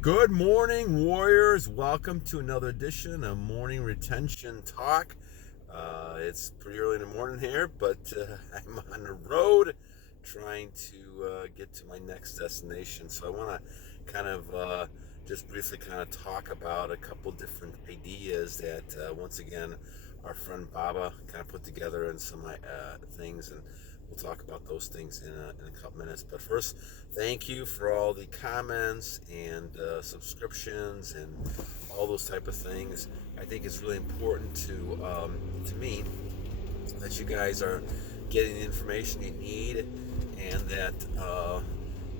Good morning, warriors. Welcome to another edition of Morning Retention Talk. It's pretty early in the morning here, but I'm on the road trying to get to my next destination. So I want to kind of just briefly kind of talk about a couple different ideas that, once again, our friend Babba kind of put together and some things, and we'll talk about those things in a couple minutes. But first, thank you for all the comments and subscriptions and all those type of things. I think it's really important to me that you guys are getting the information you need, and that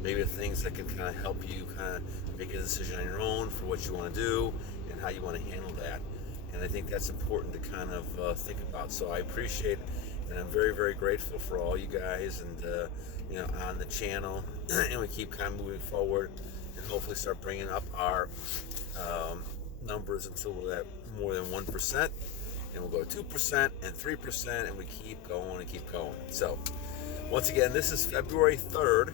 maybe the things that can kind of help you kind of make a decision on your own for what you want to do and how you want to handle that. And I think that's important to kind of think about. So I appreciate, and I'm very, very grateful for all you guys, and on the channel, and we keep kind of moving forward, and hopefully start bringing up our numbers until we're at more than 1%, and we'll go 2% and 3%, and we keep going and keep going. So once again, this is February 3rd,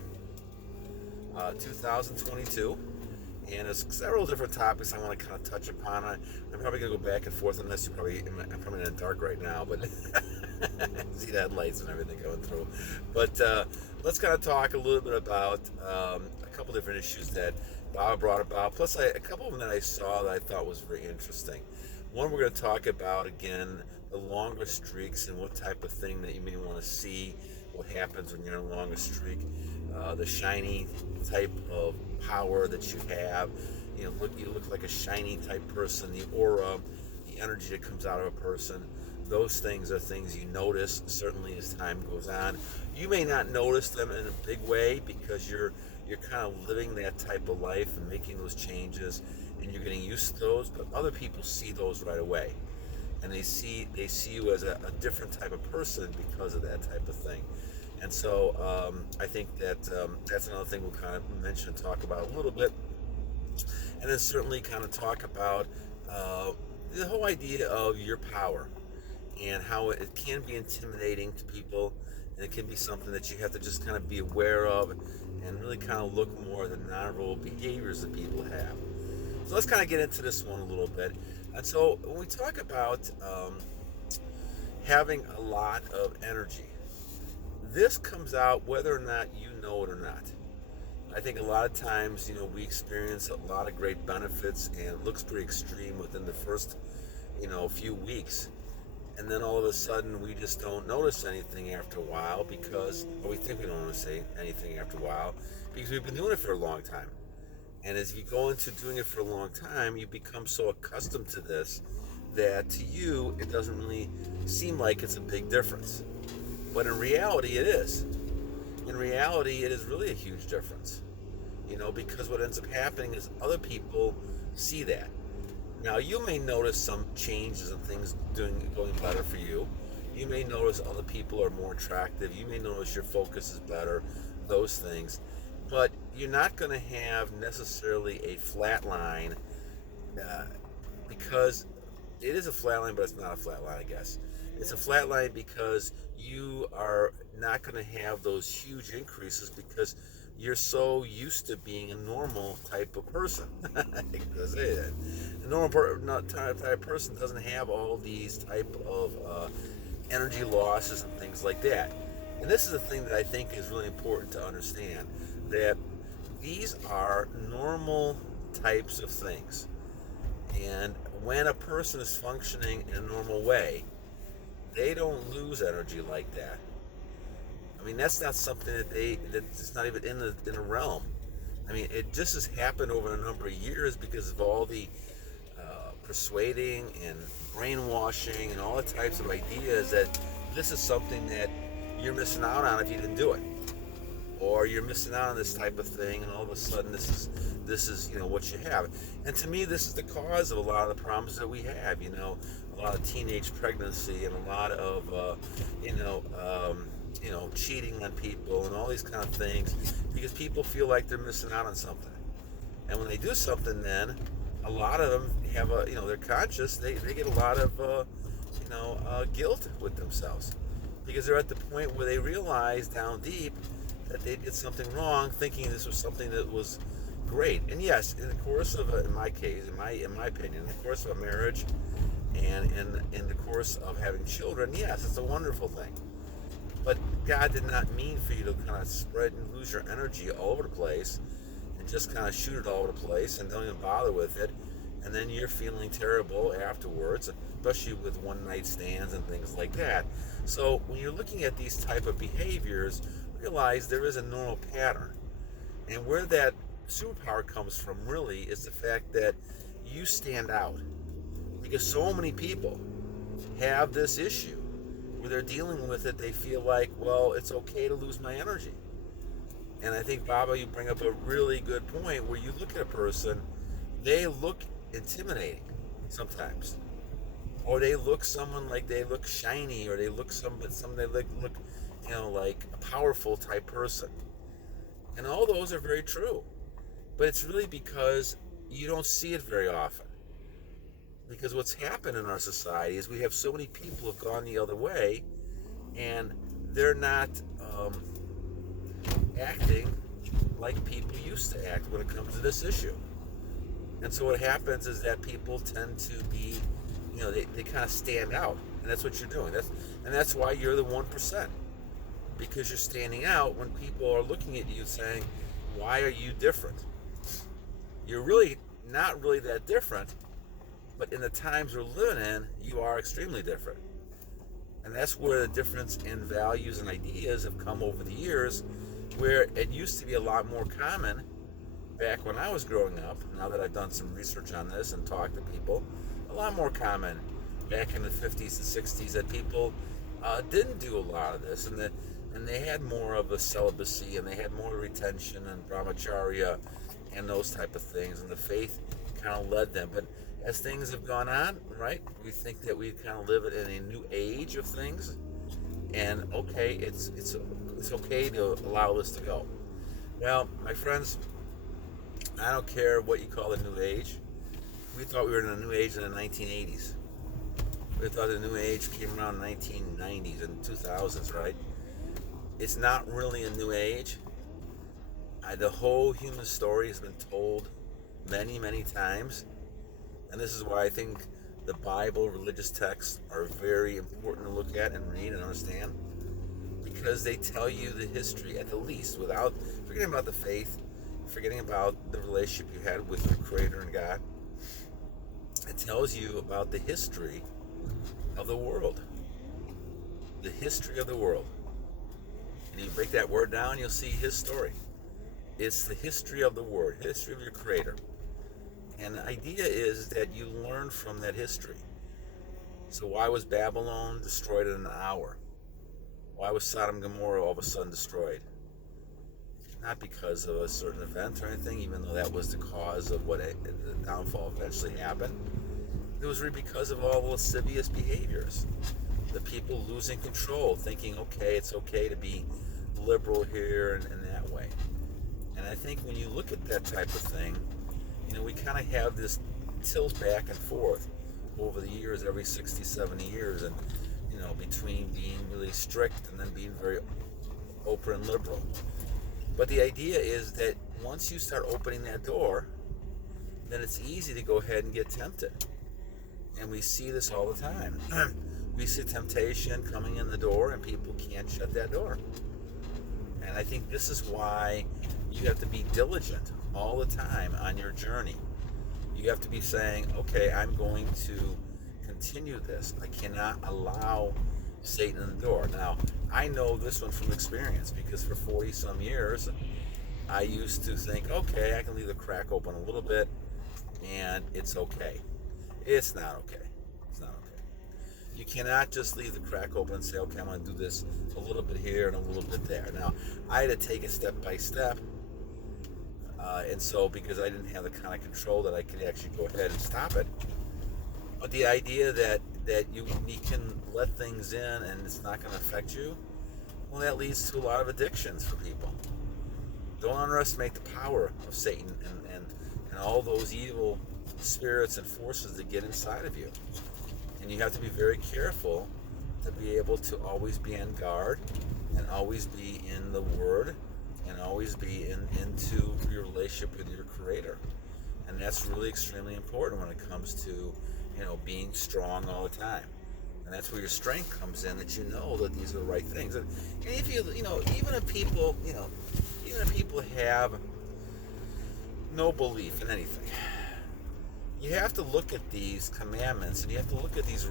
2022. And there's several different topics I want to kind of touch upon. I'm probably going to go back and forth on this. I'm probably in the dark right now, but see that lights and everything going through. But let's kind of talk a little bit about a couple different issues that Bob brought about, plus a couple of them that I saw that I thought was very interesting. One, we're going to talk about, again, the longer streaks and what type of thing that you may want to see, what happens when you're on a longer streak, the shiny type of power that you have. You look like a shiny type person, the aura, the energy that comes out of a person. Those things are things you notice, certainly as time goes on. You may not notice them in a big way because you're kind of living that type of life and making those changes, and you're getting used to those, but other people see those right away, and they see you as a different type of person because of that type of thing. And so I think that that's another thing we'll kind of mention and talk about a little bit. And then certainly kind of talk about the whole idea of your power and how it can be intimidating to people. And it can be something that you have to just kind of be aware of and really kind of look more at the nonverbal behaviors that people have. So let's kind of get into this one a little bit. And so when we talk about having a lot of energy, this comes out whether or not you know it or not. I think a lot of times, we experience a lot of great benefits, and it looks pretty extreme within the first, few weeks. And then all of a sudden, we just don't notice anything after a while or we think we don't notice anything after a while because we've been doing it for a long time. And as you go into doing it for a long time, you become so accustomed to this that to you, it doesn't really seem like it's a big difference. But in reality, it is. In reality, it is really a huge difference. Because what ends up happening is other people see that. Now, you may notice some changes and things going better for you. You may notice other people are more attractive. You may notice your focus is better, those things. But you're not going to have necessarily a flat line because it is a flat line, but it's not a flat line, I guess. It's a flat line because you are not going to have those huge increases because you're so used to being a normal type of person. I can say that. A normal type of person doesn't have all these type of energy losses and things like that. And this is the thing that I think is really important to understand, that these are normal types of things. And when a person is functioning in a normal way, they don't lose energy like that. I mean, that's not something that's not even in the realm. I mean, it just has happened over a number of years because of all the persuading and brainwashing and all the types of ideas that this is something that you're missing out on if you didn't do it, or you're missing out on this type of thing, and all of a sudden this is what you have. And to me, this is the cause of a lot of the problems that we have. A lot of teenage pregnancy and a lot of cheating on people and all these kind of things, because people feel like they're missing out on something. And when they do something, then a lot of them have they're conscious. They get a lot of guilt with themselves because they're at the point where they realize down deep that they did something wrong, thinking this was something that was great. And yes, in the course of in my case, in my opinion, in the course of a marriage, and in the course of having children, yes, it's a wonderful thing. But God did not mean for you to kind of spread and lose your energy all over the place and just kind of shoot it all over the place and don't even bother with it. And then you're feeling terrible afterwards, especially with one night stands and things like that. So when you're looking at these type of behaviors, realize there is a normal pattern. And where that superpower comes from really is the fact that you stand out. Because so many people have this issue where they're dealing with it. They feel like, well, it's okay to lose my energy. And I think, Babba, you bring up a really good point where you look at a person, they look intimidating sometimes. Or they look someone like they look shiny, or they look they look like a powerful type person. And all those are very true. But it's really because you don't see it very often. Because what's happened in our society is we have so many people who have gone the other way, and they're not acting like people used to act when it comes to this issue. And so what happens is that people tend to be, they kind of stand out, and that's what you're doing. That's why you're the 1%, because you're standing out when people are looking at you saying, "Why are you different?" You're really not really that different, but in the times we're living in, you are extremely different. And that's where the difference in values and ideas have come over the years, where it used to be a lot more common back when I was growing up. Now that I've done some research on this and talked to people, a lot more common back in the 50s and 60s that people didn't do a lot of this, and they had more of a celibacy, and they had more retention and brahmacharya and those type of things, and the faith kind of led them. But as things have gone on, right, we think that we kind of live in a new age of things, and okay, it's okay to allow this to go. Well, my friends, I don't care what you call the new age. We thought we were in a new age in the 1980s. We thought the new age came around 1990s and 2000s, right? It's not really a new age. The whole human story has been told many, many times. And this is why I think the Bible, religious texts, are very important to look at and read and understand. Because they tell you the history, at the least, without forgetting about the faith, forgetting about the relationship you had with your Creator and God. It tells you about the history of the world. The history of the world. And you break that word down, you'll see His story. It's the history of the Word, history of your Creator. And the idea is that you learn from that history. So why was Babylon destroyed in an hour? Why was Sodom and Gomorrah all of a sudden destroyed? Not because of a certain event or anything, even though that was the cause of what the downfall eventually happened. It was really because of all the lascivious behaviors. The people losing control, thinking, okay, it's okay to be liberal here and that way. And I think when you look at that type of thing, we kind of have this tilt back and forth over the years, every 60, 70 years, and between being really strict and then being very open and liberal. But the idea is that once you start opening that door, then it's easy to go ahead and get tempted. And we see this all the time. We see temptation coming in the door, and people can't shut that door. And I think this is why you have to be diligent all the time on your journey. You have to be saying, okay, I'm going to continue this. I cannot allow Satan in the door. Now, I know this one from experience, because for 40 some years, I used to think, okay, I can leave the crack open a little bit, and it's okay. It's not okay. It's not okay. You cannot just leave the crack open and say, okay, I'm going to do this a little bit here and a little bit there. Now, I had to take it step by step. And so, because I didn't have the kind of control that I could actually go ahead and stop it. But the idea that you can let things in and it's not going to affect you, well, that leads to a lot of addictions for people. Don't underestimate the power of Satan and all those evil spirits and forces that get inside of you. And you have to be very careful to be able to always be on guard and always be in the Word and always be into your relationship with your creator. And that's really extremely important when it comes to, being strong all the time. And that's where your strength comes in, that you know that these are the right things. And if even if people, even if people have no belief in anything, you have to look at these commandments and you have to look at these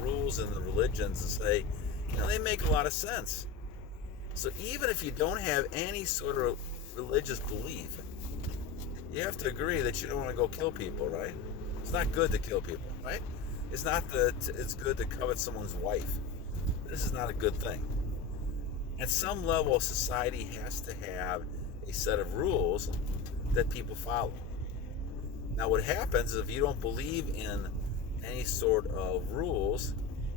rules in the religions and say, they make a lot of sense. So even if you don't have any sort of religious belief, you have to agree that you don't want to go kill people, right? It's not good to kill people, right? It's not that it's good to covet someone's wife. This is not a good thing. At some level, society has to have a set of rules that people follow. Now, what happens is if you don't believe in any sort of rules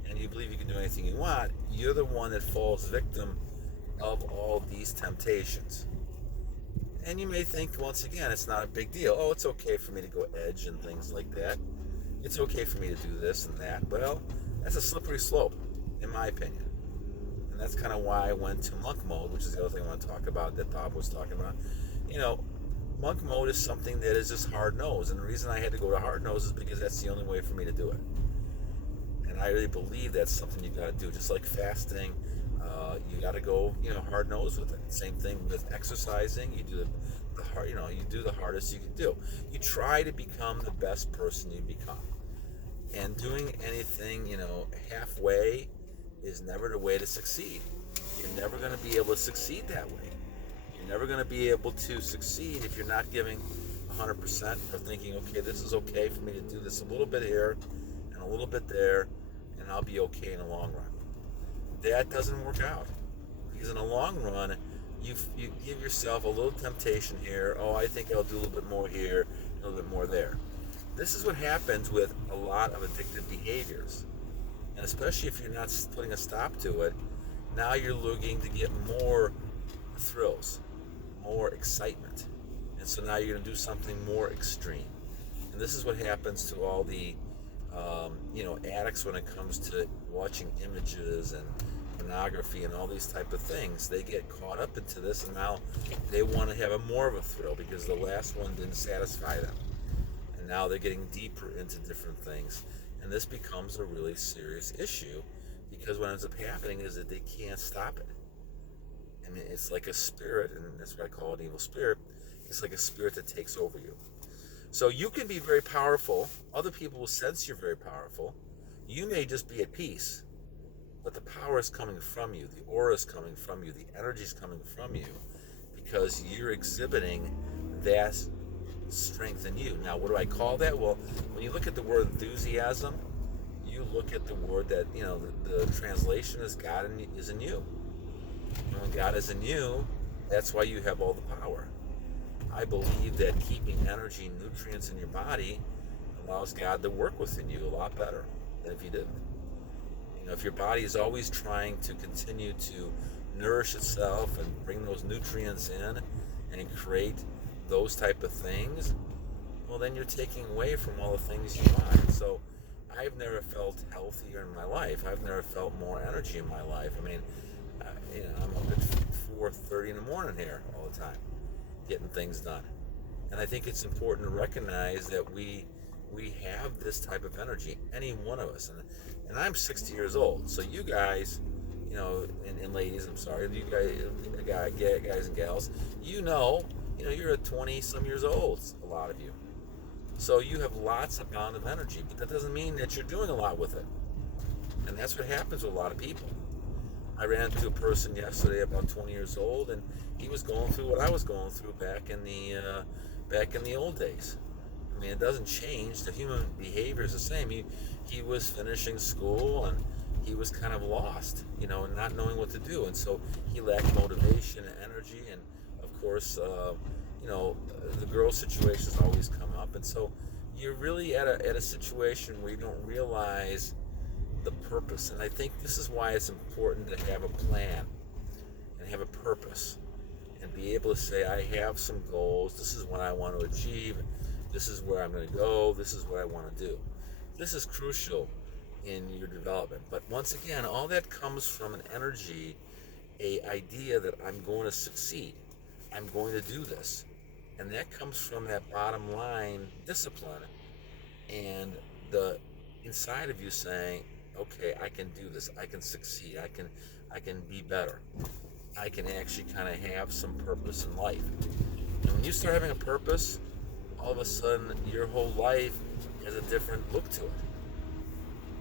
and you believe you can do anything you want, you're the one that falls victim of all these temptations. And you may think, once again, it's not a big deal. Oh, it's okay for me to go edge and things like that. It's okay for me to do this and that. Well, that's a slippery slope, in my opinion. And that's kind of why I went to monk mode, which is the other thing I want to talk about that Bob was talking about. Monk mode is something that is just hard-nosed. And the reason I had to go to hard-nosed is because that's the only way for me to do it. And I really believe that's something you got to do. Just like fasting, you got to go, hard-nosed with it. Same thing with exercising. You do the hard, you do the hardest you can do. You try to become the best person you become. And doing anything, halfway is never the way to succeed. You're never going to be able to succeed that way. You're never going to be able to succeed if you're not giving 100% or thinking, okay, this is okay for me to do this a little bit here and a little bit there, and I'll be okay in the long run. That doesn't work out, because in the long run, you give yourself a little temptation here. Oh, I think I'll do a little bit more here, a little bit more there. This is what happens with a lot of addictive behaviors. And especially if you're not putting a stop to it, now you're looking to get more thrills, more excitement. And so now you're going to do something more extreme. And this is what happens to all the, addicts when it comes to watching images and pornography and all these type of things. They get caught up into this, and now they want to have more of a thrill because the last one didn't satisfy them. And now they're getting deeper into different things. And this becomes a really serious issue, because what ends up happening is that they can't stop it. I mean, it's like a spirit, and that's what I call an evil spirit. It's like a spirit that takes over you. So you can be very powerful. Other people will sense you're very powerful. You may just be at peace, but the power is coming from you. The aura is coming from you. The energy is coming from you, because you're exhibiting that strength in you. Now, what do I call that? Well, when you look at the word enthusiasm, you look at the word that, the translation is God is in you. And when God is in you, that's why you have all the power. I believe that keeping energy and nutrients in your body allows God to work within you a lot better than if you didn't. If your body is always trying to continue to nourish itself and bring those nutrients in and create those type of things, well, then you're taking away from all the things you want. So I've never felt healthier in my life. I've never felt more energy in my life. I mean, I'm up at 4:30 in the morning here all the time, getting things done. And I think it's important to recognize that we have this type of energy, any one of us. And I'm 60 years old, so you guys, and ladies, I'm sorry, you guys and gals, you're at 20 some years old, a lot of you. So you have lots of amount of energy, but that doesn't mean that you're doing a lot with it. And that's what happens with a lot of people. I ran into a person yesterday about 20 years old, and he was going through what I was going through back in the old days. I mean, it doesn't change. The human behavior is the same. He was finishing school, and he was kind of lost, and not knowing what to do. And so he lacked motivation and energy. And of course, the girl situations always come up. And so you're really at a situation where you don't realize the purpose. And I think this is why it's important to have a plan and have a purpose and be able to say, I have some goals. This is what I want to achieve. This is where I'm going to go. This is what I want to do. This is crucial in your development. But once again, all that comes from an energy, a idea that I'm going to succeed. I'm going to do this. And that comes from that bottom line discipline and the inside of you saying, okay, I can do this. I can succeed. I can be better. I can actually kind of have some purpose in life. And when you start having a purpose, all of a sudden your whole life has a different look to it.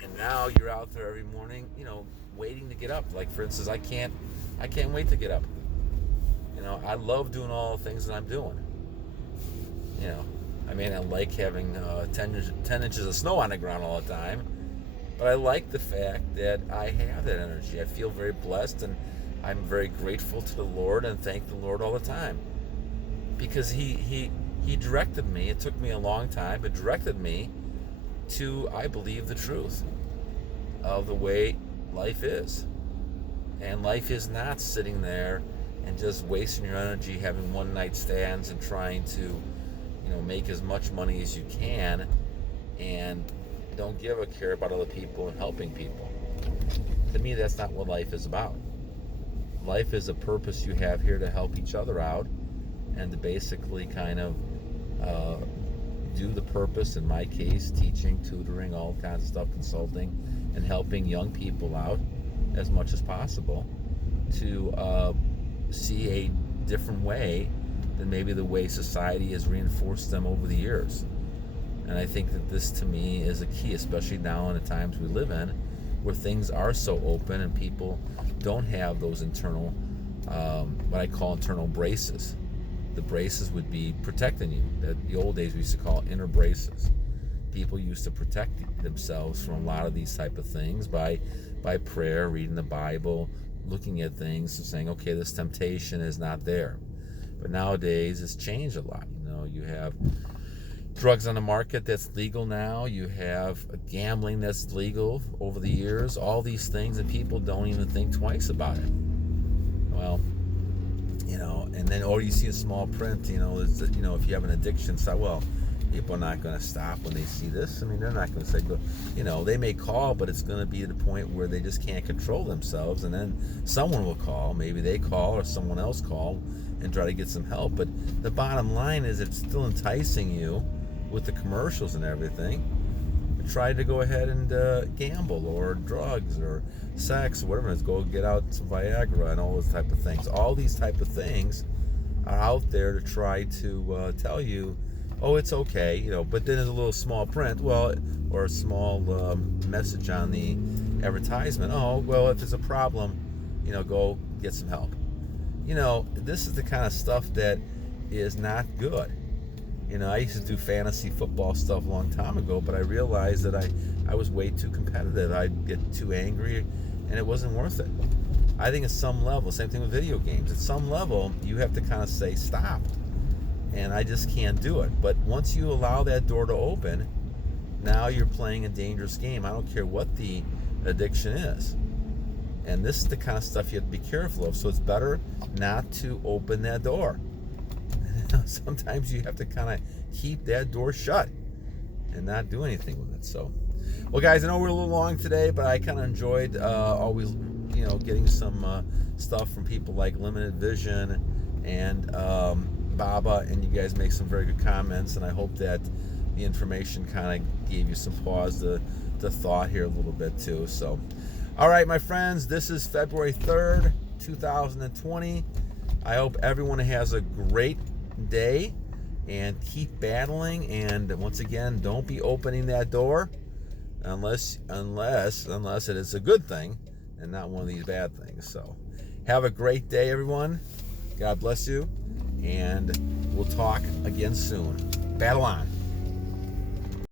And now you're out there every morning, waiting to get up. Like, for instance, I can't wait to get up. I love doing all the things that I'm doing. I mean, I like having 10 inches of snow on the ground all the time, but I like the fact that I have that energy. I feel very blessed, and I'm very grateful to the Lord and thank the Lord all the time, because he directed me. It took me a long time, but directed me to, I believe, the truth of the way life is. And life is not sitting there and just wasting your energy having one night stands and trying to make as much money as you can and don't give a care about other people and helping people. To me, that's not what life is about. Life is a purpose you have here to help each other out and to basically kind of do the purpose, in my case, teaching, tutoring, all kinds of stuff, consulting, and helping young people out as much as possible to see a different way than maybe the way society has reinforced them over the years. And I think that this, to me, is a key, especially now in the times we live in, where things are so open and people don't have those internal, what I call internal braces. The braces would be protecting you. The old days we used to call inner braces. People used to protect themselves from a lot of these type of things by prayer, reading the Bible, looking at things and saying, okay, this temptation is not there. But nowadays, it's changed a lot. You have drugs on the market that's legal now. You have gambling that's legal over the years. All these things, and people don't even think twice about it. Well, and then, or you see a small print, is that, if you have an addiction, so, well, people are not going to stop when they see this. I mean, they're not going to say, they may call, but it's going to be to the point where they just can't control themselves. And then someone will call. Maybe they call or someone else call and try to get some help. But the bottom line is it's still enticing you with the commercials and everything. Try to go ahead and gamble or drugs or sex or whatever it is. Go get out some Viagra and all those type of things. All these type of things are out there to try to tell you, oh, it's okay, but then there's a little small print, or a small message on the advertisement. Oh, well, if there's a problem, go get some help. This is the kind of stuff that is not good. I used to do fantasy football stuff a long time ago, but I realized that I was way too competitive. I'd get too angry, and it wasn't worth it. I think at some level, same thing with video games, at some level, you have to kind of say, stop. And I just can't do it. But once you allow that door to open, now you're playing a dangerous game. I don't care what the addiction is. And this is the kind of stuff you have to be careful of. So it's better not to open that door. Sometimes you have to kind of keep that door shut and not do anything with it. So, well, guys, I know we're a little long today, but I kind of enjoyed always, getting some stuff from people like Limited Vision and Babba, and you guys make some very good comments, and I hope that the information kind of gave you some pause to thought here a little bit too. So, all right, my friends, this is February 3rd, 2020. I hope everyone has a great day and keep battling. And once again, don't be opening that door unless it is a good thing and not one of these bad things. So, have a great day, everyone. God bless you. And we'll talk again soon. Battle on.